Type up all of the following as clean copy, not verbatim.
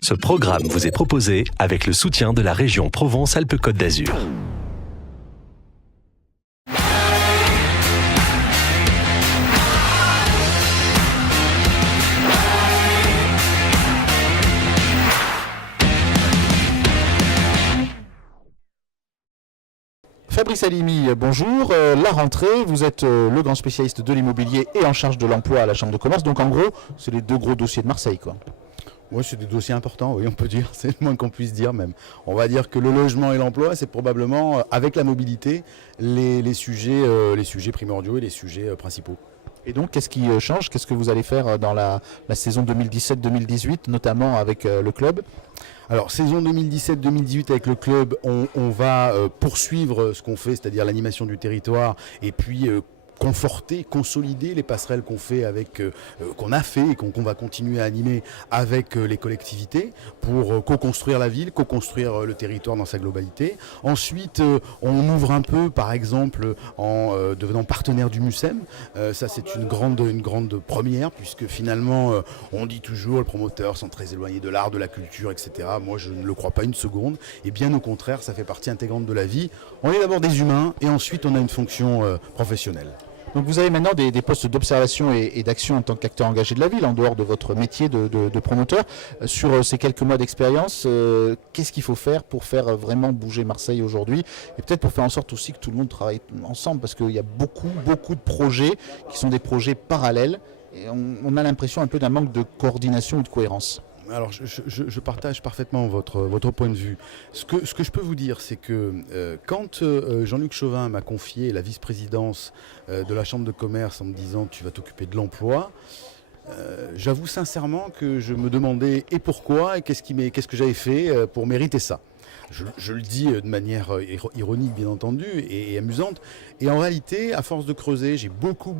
Ce programme vous est proposé avec le soutien de la région Provence-Alpes-Côte d'Azur. Fabrice Halimi, bonjour. La rentrée, vous êtes le grand spécialiste de l'immobilier et en charge de l'emploi à la Chambre de commerce. Donc en gros, c'est les deux gros dossiers de Marseille, quoi. Oui, c'est des dossiers importants, oui, on peut dire. C'est le moins qu'on puisse dire même. On va dire que le logement et l'emploi, c'est probablement, avec la mobilité, les sujets primordiaux et les sujets principaux. Et donc, qu'est-ce qui change? Qu'est-ce que vous allez faire dans la saison 2017-2018, notamment avec le club? Alors, saison 2017-2018 avec le club, on va poursuivre ce qu'on fait, c'est-à-dire l'animation du territoire, et puis conforter, consolider les passerelles qu'on fait qu'on a fait et qu'on va continuer à animer avec les collectivités pour co-construire la ville, co-construire le territoire dans sa globalité. Ensuite, on ouvre un peu, par exemple, en devenant partenaire du MUSEM. Ça, c'est une grande première, puisque finalement, on dit toujours, les promoteurs sont très éloignés de l'art, de la culture, etc. Moi, je ne le crois pas une seconde. Et bien au contraire, ça fait partie intégrante de la vie. On est d'abord des humains et ensuite, on a une fonction professionnelle. Donc vous avez maintenant des postes d'observation et d'action en tant qu'acteur engagé de la ville, en dehors de votre métier de promoteur. Sur ces quelques mois d'expérience, qu'est-ce qu'il faut faire pour faire vraiment bouger Marseille aujourd'hui? Et peut-être pour faire en sorte aussi que tout le monde travaille ensemble, parce qu'il y a beaucoup de projets qui sont des projets parallèles. Et on a l'impression un peu d'un manque de coordination ou de cohérence. Alors, je partage parfaitement votre point de vue. Ce que je peux vous dire, c'est que quand Jean-Luc Chauvin m'a confié la vice-présidence de la Chambre de commerce en me disant « tu vas t'occuper de l'emploi », j'avoue sincèrement que je me demandais et pourquoi et qu'est-ce que j'avais fait pour mériter ça. Je le dis de manière ironique, bien entendu, et amusante. Et en réalité, à force de creuser, j'ai beaucoup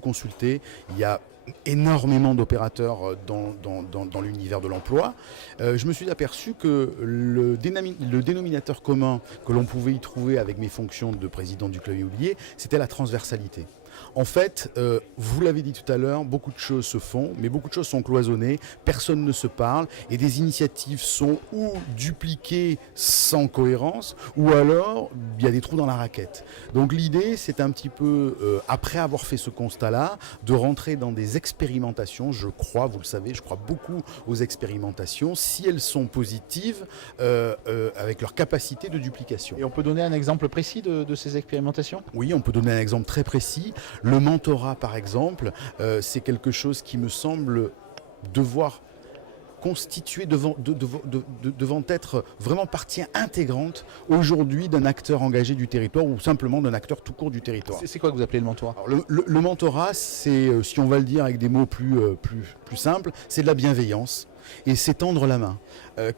consulté. Il y a énormément d'opérateurs dans l'univers de l'emploi. Je me suis aperçu que le dénominateur commun que l'on pouvait y trouver avec mes fonctions de président du club immobilier, c'était la transversalité. En fait, vous l'avez dit tout à l'heure, beaucoup de choses se font, mais beaucoup de choses sont cloisonnées, personne ne se parle, et des initiatives sont ou dupliquées sans cohérence, ou alors il y a des trous dans la raquette. Donc l'idée, c'est un petit peu, après avoir fait ce constat-là, de rentrer dans des expérimentations. Je crois, vous le savez, je crois beaucoup aux expérimentations, si elles sont positives, avec leur capacité de duplication. Et on peut donner un exemple précis de ces expérimentations? Oui, on peut donner un exemple très précis. Le mentorat, par exemple, c'est quelque chose qui me semble devoir constituer, devant être vraiment partie intégrante aujourd'hui d'un acteur engagé du territoire ou simplement d'un acteur tout court du territoire. C'est quoi que vous appelez le mentorat? Alors, le mentorat, c'est, si on va le dire avec des mots plus simples, c'est de la bienveillance. Et c'est tendre la main.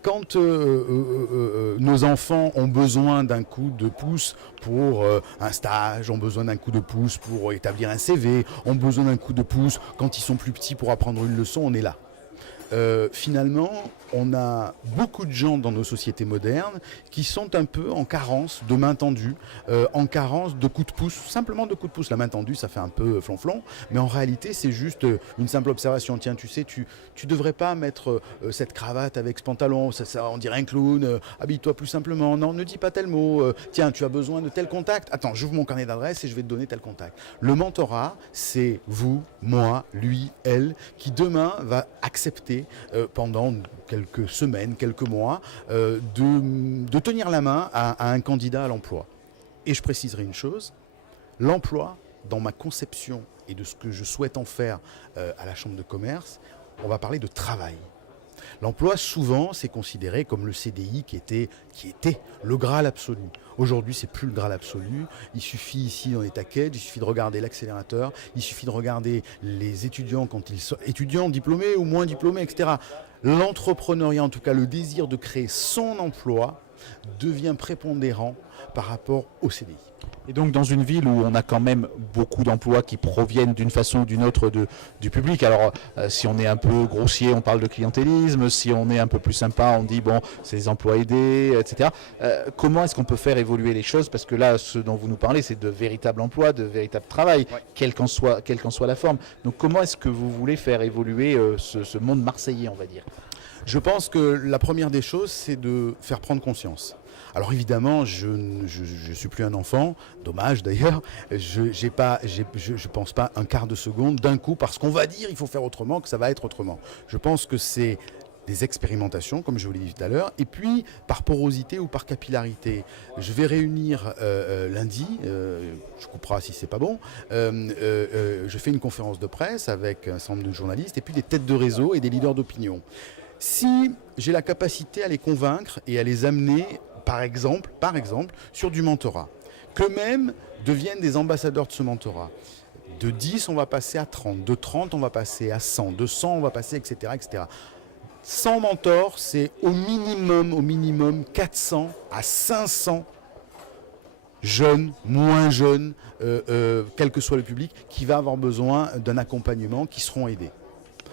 Quand nos enfants ont besoin d'un coup de pouce pour un stage, ont besoin d'un coup de pouce pour établir un CV, ont besoin d'un coup de pouce quand ils sont plus petits pour apprendre une leçon, on est là. Finalement, on a beaucoup de gens dans nos sociétés modernes qui sont un peu en carence de main tendue, en carence de coups de pouce, simplement de coups de pouce. La main tendue, ça fait un peu flonflon, mais en réalité, c'est juste une simple observation. Tiens, tu sais, tu devrais pas mettre cette cravate avec ce pantalon, ça on dirait un clown, habille-toi plus simplement, non, ne dis pas tel mot, tiens, tu as besoin de tel contact, attends, j'ouvre mon carnet d'adresse et je vais te donner tel contact. Le mentorat, c'est vous, moi, lui, elle, qui demain va accepter pendant quelques semaines, quelques mois, de tenir la main à un candidat à l'emploi. Et je préciserai une chose, l'emploi, dans ma conception et de ce que je souhaite en faire à la Chambre de commerce, on va parler de travail. L'emploi, souvent, c'est considéré comme le CDI qui était le Graal absolu. Aujourd'hui, c'est plus le Graal absolu. Il suffit ici, dans les taquets, il suffit de regarder l'accélérateur, il suffit de regarder les étudiants quand ils sont étudiants, diplômés ou moins diplômés, etc. L'entrepreneuriat, en tout cas le désir de créer son emploi, devient prépondérant par rapport au CDI. Et donc dans une ville où on a quand même beaucoup d'emplois qui proviennent d'une façon ou d'une autre du public, alors si on est un peu grossier, on parle de clientélisme, si on est un peu plus sympa, on dit bon, c'est des emplois aidés, etc. Comment est-ce qu'on peut faire évoluer les choses? Parce que là, ce dont vous nous parlez, c'est de véritables emplois, de véritables travail, ouais, quelle qu'en soit la forme. Donc comment est-ce que vous voulez faire évoluer ce monde marseillais, on va dire? Je pense que la première des choses, c'est de faire prendre conscience. Alors évidemment, je suis plus un enfant, dommage d'ailleurs, je pense pas un quart de seconde d'un coup parce qu'on va dire il faut faire autrement que ça va être autrement. Je pense que c'est des expérimentations, comme je vous l'ai dit tout à l'heure, et puis par porosité ou par capillarité. Je vais réunir lundi, je couperai si c'est pas bon, je fais une conférence de presse avec un certain nombre de journalistes et puis des têtes de réseau et des leaders d'opinion. Si j'ai la capacité à les convaincre et à les amener, par exemple, sur du mentorat, qu'eux-mêmes deviennent des ambassadeurs de ce mentorat. De 10, on va passer à 30, de 30, on va passer à 100, de 100, on va passer, etc., etc. 100 mentors, c'est au minimum 400 à 500 jeunes, moins jeunes, quel que soit le public, qui va avoir besoin d'un accompagnement, qui seront aidés.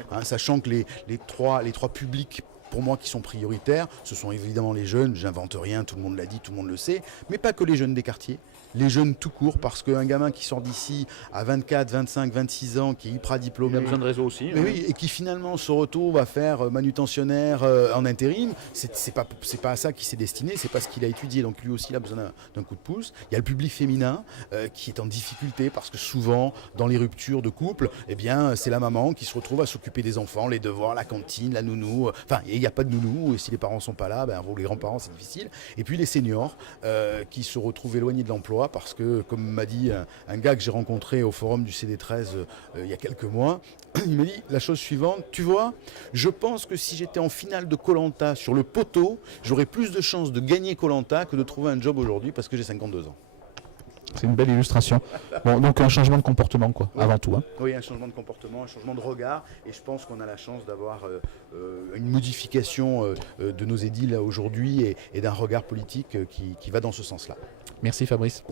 Hein, sachant que les trois publics pour moi qui sont prioritaires, ce sont évidemment les jeunes, j'invente rien, tout le monde l'a dit, tout le monde le sait, mais pas que les jeunes des quartiers. Les jeunes tout court, parce qu'un gamin qui sort d'ici à 24, 25, 26 ans, qui est hyper diplômé, il a besoin de réseau aussi. mais oui, et qui finalement se retrouve à faire manutentionnaire en intérim, c'est pas à ça qu'il s'est destiné, c'est pas ce qu'il a étudié, donc lui aussi il a besoin d'un coup de pouce. Il y a le public féminin qui est en difficulté parce que souvent dans les ruptures de couple, eh bien c'est la maman qui se retrouve à s'occuper des enfants, les devoirs, la cantine, la nounou, enfin il n'y a pas de nounou, et si les parents sont pas là, ben, pour les grands-parents c'est difficile. Et puis les seniors qui se retrouvent éloignés de l'emploi parce que, comme m'a dit un gars que j'ai rencontré au forum du CD13 il y a quelques mois, il m'a dit la chose suivante, tu vois, je pense que si j'étais en finale de Koh-Lanta sur le poteau, j'aurais plus de chances de gagner Koh-Lanta que de trouver un job aujourd'hui parce que j'ai 52 ans. C'est une belle illustration. Bon, donc un changement de comportement, quoi, Oui. avant tout. Hein. Oui, un changement de comportement, un changement de regard, et je pense qu'on a la chance d'avoir une modification de nos édiles aujourd'hui et d'un regard politique qui va dans ce sens-là. Merci Fabrice.